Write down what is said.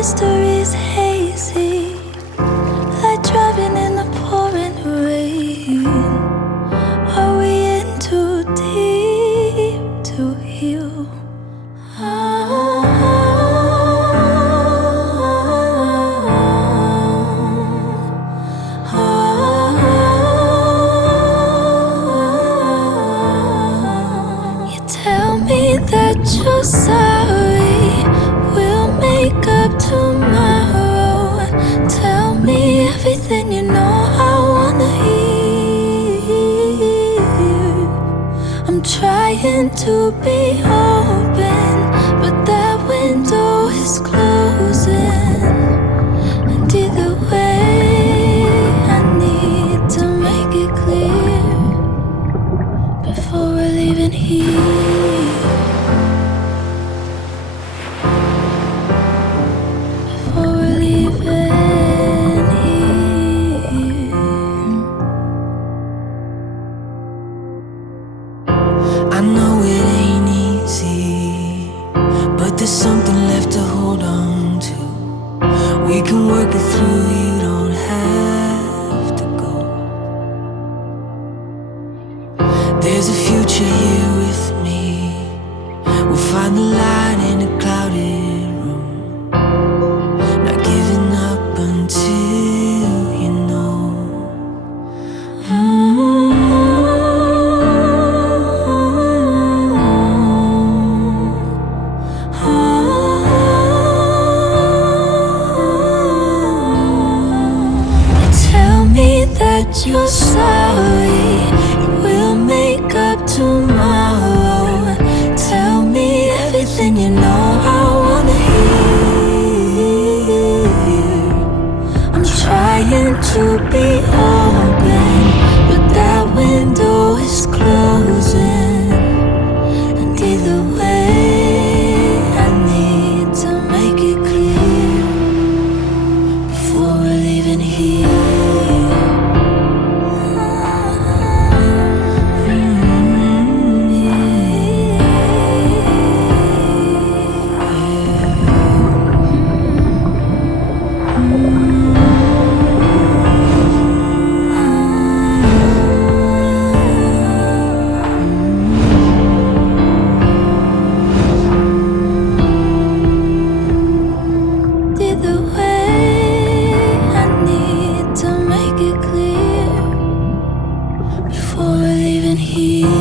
history's hazy, like driving in the pouring rain. Are we in too deep to heal? You tell me that you're sorry, we'll make up tomorrow. Tell me everything you know I wanna hear. I'm trying to be open, but that window is closing. And either way, I need to make it clear before we're leaving here. Before we're leaving here. I know it ain't easy, but there's something left to hold on to. We can work it through, you don't have to go. There's a future here with me. We'll find the light in a clouded room. Not giving up until you know. Tell me that you're sorry, we'll make up tomorrow. Tell me everything you know I wanna hear. I'm trying to be open, but that window is closing. And either way, I need to make it clear before we're leaving here. Either way, I need to make it clear before we're leaving here.